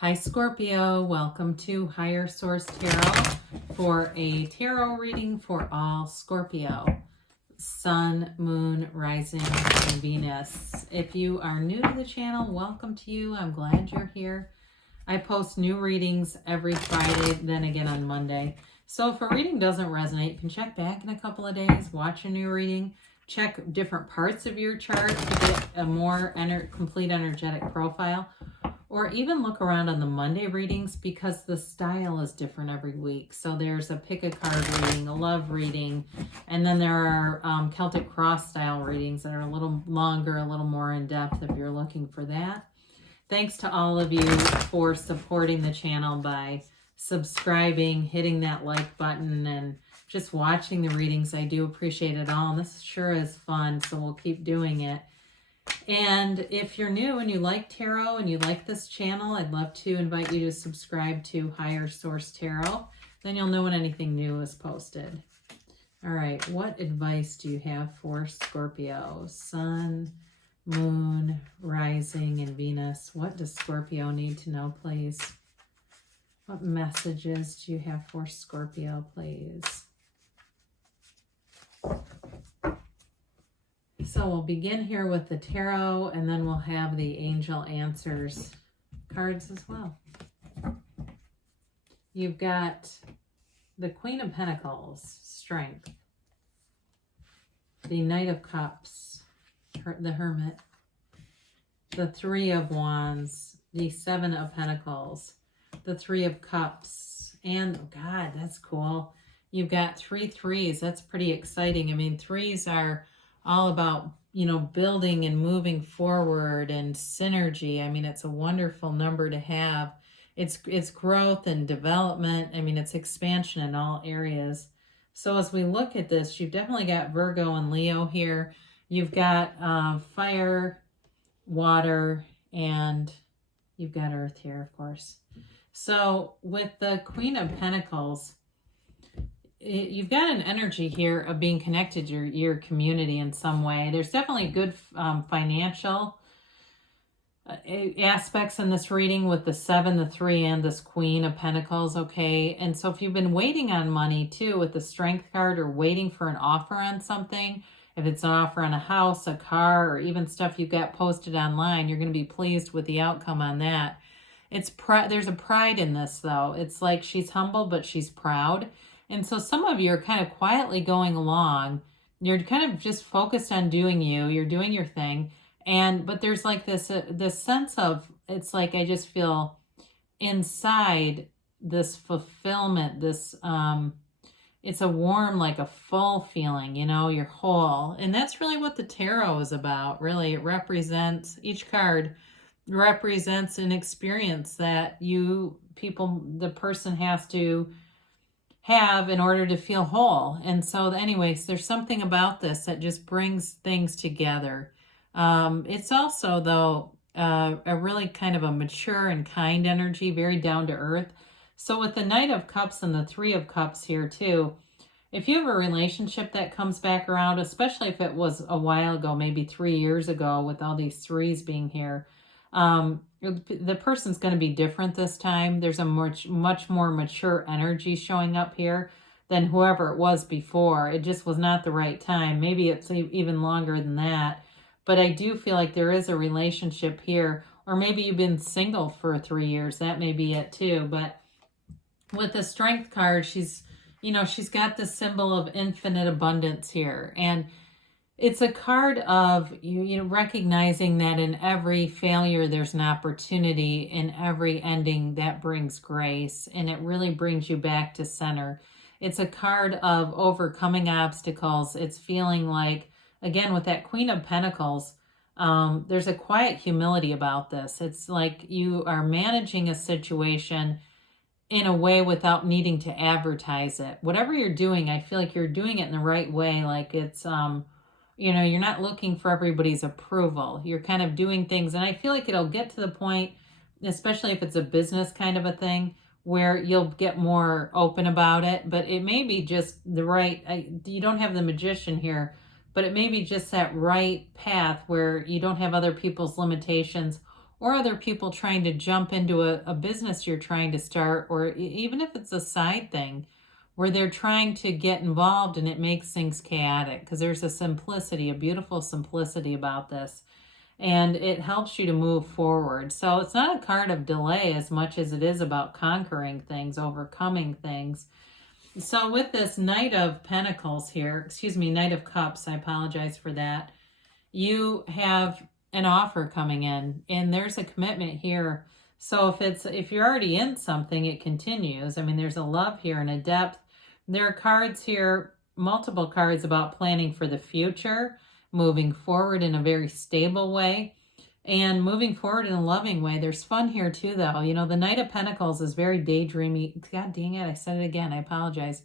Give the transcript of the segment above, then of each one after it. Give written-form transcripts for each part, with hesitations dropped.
Hi Scorpio, welcome to Higher Source Tarot for a tarot reading for all Scorpio, Sun, Moon, Rising, and Venus. If you are new to the channel, welcome to you. I'm glad you're here. I post new readings every Friday, then again on Monday. So if a reading doesn't resonate, you can check back in a couple of days, watch a new reading, check different parts of your chart to get a more complete energetic profile. Or even look around on the Monday readings because the style is different every week. So there's a pick a card reading, a love reading, and then there are Celtic cross style readings that are a little longer, a little more in depth if you're looking for that. Thanks to all of you for supporting the channel by subscribing, hitting that like button, and just watching the readings. I do appreciate it all. This sure is fun, so we'll keep doing it. And if you're new and you like tarot and you like this channel, I'd love to invite you to subscribe to Higher Source Tarot. Then you'll know when anything new is posted. All right, what advice do you have for Scorpio? Sun, Moon, Rising, and Venus. What does Scorpio need to know, please? What messages do you have for Scorpio, please? So we'll begin here with the tarot, and then we'll have the angel answers cards as well. You've got the Queen of Pentacles, Strength. The Knight of Cups, the Hermit. The Three of Wands, the Seven of Pentacles. The Three of Cups. And, oh God, that's cool. You've got 3 threes. That's pretty exciting. I mean, threes are all about, you know, building and moving forward and synergy. I mean, it's a wonderful number to have. It's growth and development. I mean, it's expansion in all areas. So as we look at this, you've definitely got Virgo and Leo here. You've got fire, water, and you've got earth here, of course. So with the Queen of Pentacles, you've got an energy here of being connected to your community in some way. There's definitely good financial aspects in this reading with the 7, the 3, and this Queen of Pentacles, okay? And so if you've been waiting on money too with the Strength card, or waiting for an offer on something, if it's an offer on a house, a car, or even stuff you've got posted online, you're going to be pleased with the outcome on that. There's a pride in this though. It's like she's humble, but she's proud. And so some of you are kind of quietly going along. You're kind of just focused on doing you. You're doing your thing. But there's like this sense of, it's like I just feel inside this fulfillment, this, it's a warm, like a full feeling, you know, you're whole. And that's really what the tarot is about, really. It represents, each card represents an experience that the person has to have in order to feel whole. And so anyways, there's something about this that just brings things together. It's also though a really kind of a mature and kind energy, very down to earth. So with the Knight of Cups and the Three of Cups here too, if you have a relationship that comes back around, especially if it was a while ago, maybe 3 years ago, with all these threes being here, the person's going to be different this time. There's a much more mature energy showing up here than whoever it was before. It just was not the right time. Maybe it's even longer than that. But I do feel like there is a relationship here. Or maybe you've been single for 3 years. That may be it too. But with the Strength card, she's got the symbol of infinite abundance here. And it's a card of you know, recognizing that in every failure, there's an opportunity. In every ending, that brings grace. And it really brings you back to center. It's a card of overcoming obstacles. It's feeling like, again, with that Queen of Pentacles, there's a quiet humility about this. It's like you are managing a situation in a way without needing to advertise it. Whatever you're doing, I feel like you're doing it in the right way. Like it's, you know, you're not looking for everybody's approval. You're kind of doing things. And I feel like it'll get to the point, especially if it's a business kind of a thing, where you'll get more open about it. But it may be just the right, you don't have the magician here, but it may be just that right path where you don't have other people's limitations, or other people trying to jump into a business you're trying to start, or even if it's a side thing where they're trying to get involved and it makes things chaotic, because there's a simplicity, a beautiful simplicity about this, and it helps you to move forward. So it's not a card of delay as much as it is about conquering things, overcoming things. So with this Knight of Pentacles here, excuse me, Knight of Cups, I apologize for that, you have an offer coming in, and there's a commitment here. So if you're already in something, it continues. I mean, there's a love here and a depth. There are cards here, multiple cards about planning for the future, moving forward in a very stable way, and moving forward in a loving way. There's fun here too, though. You know, the Knight of Pentacles is very daydreamy. God dang it, I said it again. I apologize.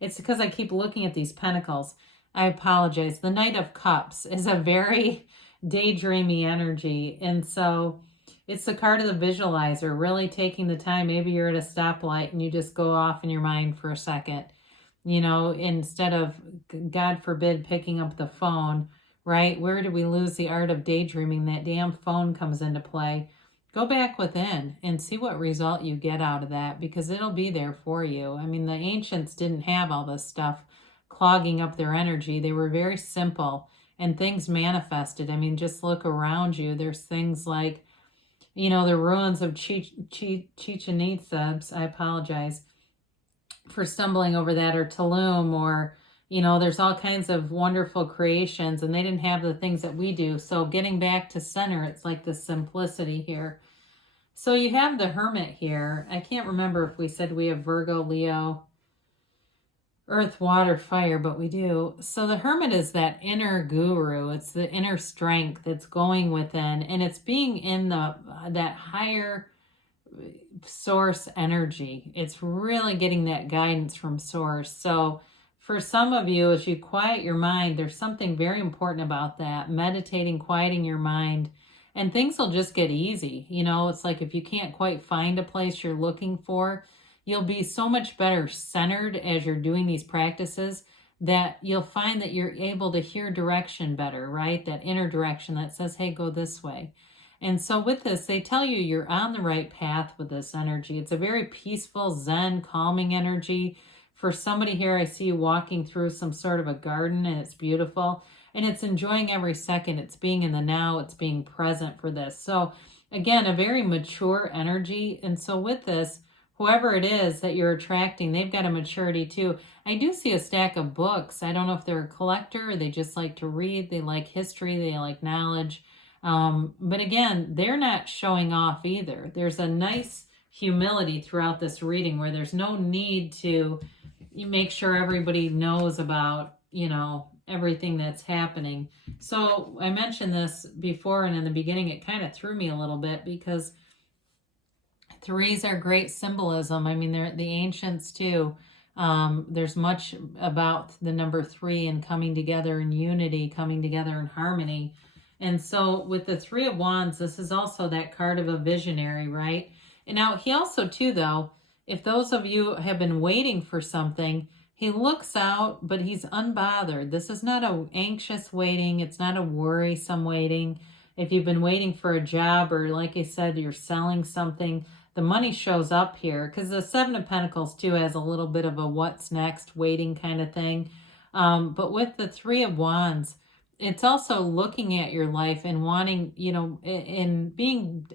It's because I keep looking at these pentacles. I apologize. The Knight of Cups is a very daydreamy energy. And so it's the card of the visualizer, really taking the time. Maybe you're at a stoplight and you just go off in your mind for a second. You know, instead of, God forbid, picking up the phone, right? Where do we lose the art of daydreaming? That damn phone comes into play. Go back within and see what result you get out of that, because it'll be there for you. I mean, the ancients didn't have all this stuff clogging up their energy. They were very simple, and things manifested. I mean, just look around you. There's things like, you know, the ruins of Chichen Itza. I apologize for stumbling over that, or Tulum, or, you know, there's all kinds of wonderful creations, and they didn't have the things that we do. So getting back to center, it's like the simplicity here. So you have the Hermit here. I can't remember if we said we have Virgo, Leo, Earth, Water, Fire, but we do. So the Hermit is that inner guru. It's the inner strength that's going within, and it's being in that higher source energy. It's really getting that guidance from source. So for some of you, as you quiet your mind, there's something very important about that. Meditating, quieting your mind, and things will just get easy. You know, it's like if you can't quite find a place you're looking for, you'll be so much better centered as you're doing these practices, that you'll find that you're able to hear direction better, right? That inner direction that says, hey, go this way. And so with this, they tell you you're on the right path with this energy. It's a very peaceful, zen, calming energy. For somebody here, I see you walking through some sort of a garden, and it's beautiful. And it's enjoying every second. It's being in the now. It's being present for this. So again, a very mature energy. And so with this, whoever it is that you're attracting, they've got a maturity too. I do see a stack of books. I don't know if they're a collector or they just like to read. They like history. They like knowledge. But again, they're not showing off either. There's a nice humility throughout this reading where there's no need to make sure everybody knows about, you know, everything that's happening. So I mentioned this before, and in the beginning, it kind of threw me a little bit, because threes are great symbolism. I mean, they're the ancients too. There's much about the number 3 and coming together in unity, coming together in harmony. And so with the 3 of Wands, this is also that card of a visionary, right? And now he also too, though, if those of you have been waiting for something, he looks out, but he's unbothered. This is not an anxious waiting. It's not a worrisome waiting. If you've been waiting for a job, or like I said, you're selling something, the money shows up here, because the 7 of Pentacles too has a little bit of a what's next waiting kind of thing. But with the 3 of Wands, it's also looking at your life and wanting, you know, and being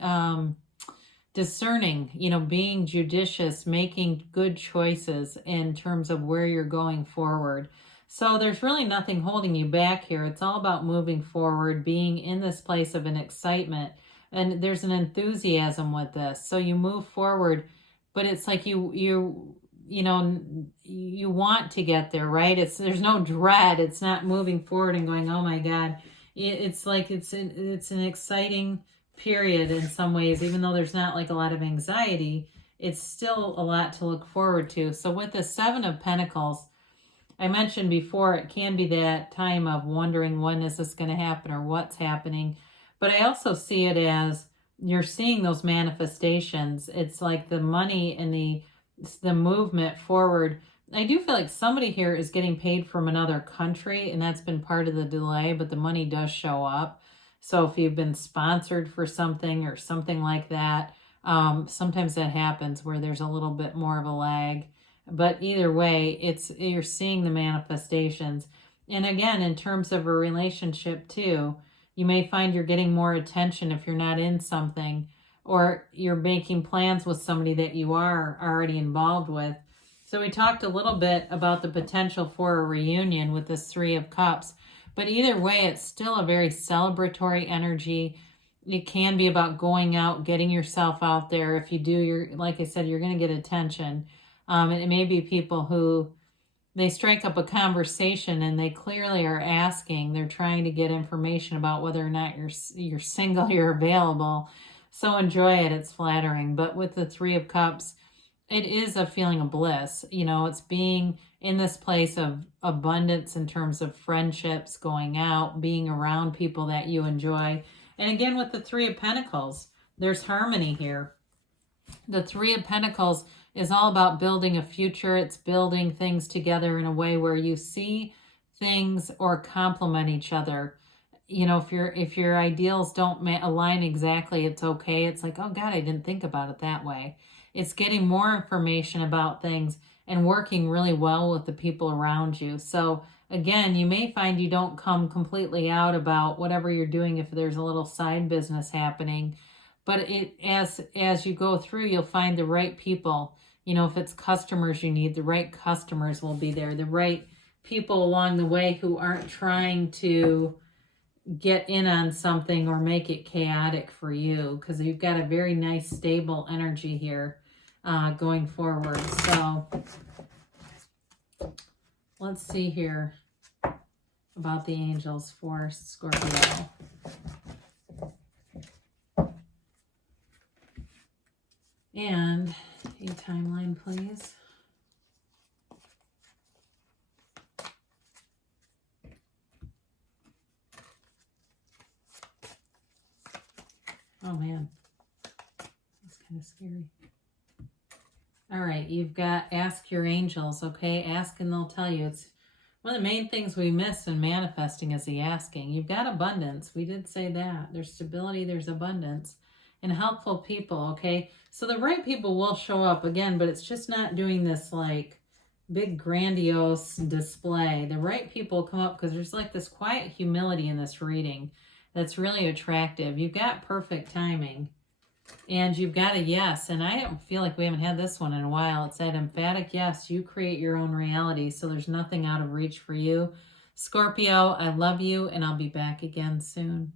discerning, you know, being judicious, making good choices in terms of where you're going forward. So there's really nothing holding you back here. It's all about moving forward, being in this place of an excitement. And there's an enthusiasm with this. So you move forward, but it's like you know, you want to get there, right? There's no dread. It's not moving forward and going, oh my God. It's like it's an exciting period in some ways, even though there's not like a lot of anxiety. It's still a lot to look forward to. So with the 7 of Pentacles, I mentioned before, it can be that time of wondering, when is this going to happen, or what's happening? But I also see it as you're seeing those manifestations. It's like the money and the movement forward. I do feel like somebody here is getting paid from another country, and that's been part of the delay, but the money does show up. So if you've been sponsored for something or something like that, sometimes that happens where there's a little bit more of a lag. But either way, you're seeing the manifestations. And again, in terms of a relationship too, you may find you're getting more attention if you're not in something, or you're making plans with somebody that you are already involved with. So we talked a little bit about the potential for a reunion with this Three of Cups, but either way, it's still a very celebratory energy. It can be about going out, getting yourself out there. If you do, like I said, you're going to get attention. And it may be people who, they strike up a conversation and they clearly are asking, they're trying to get information about whether or not you're single, you're available. So enjoy it, it's flattering. But with the Three of Cups, it is a feeling of bliss. It's being in this place of abundance in terms of friendships, going out, being around people that you enjoy. And again, with the Three of Pentacles, there's harmony here. The Three of Pentacles is all about building a future. It's building things together in a way where you see things or complement each other. If your ideals don't align exactly, it's okay. It's like, oh God, I didn't think about it that way. It's getting more information about things and working really well with the people around you. So again, you may find you don't come completely out about whatever you're doing if there's a little side business happening. But as you go through, you'll find the right people. If it's customers you need, the right customers will be there. The right people along the way who aren't trying to get in on something or make it chaotic for you, because you've got a very nice stable energy here going forward. So let's see here about the angels for Scorpio. And a timeline, please. Oh man, that's kind of scary. All right, you've got ask your angels, okay? Ask and they'll tell you. It's one of the main things we miss in manifesting is the asking. You've got abundance. We did say that. There's stability, there's abundance, and helpful people, okay? So the right people will show up again, but it's just not doing this like big grandiose display. The right people come up because there's like this quiet humility in this reading that's really attractive. You've got perfect timing. And you've got a yes. And I don't feel like we haven't had this one in a while. It said emphatic yes. You create your own reality. So there's nothing out of reach for you. Scorpio, I love you, and I'll be back again soon.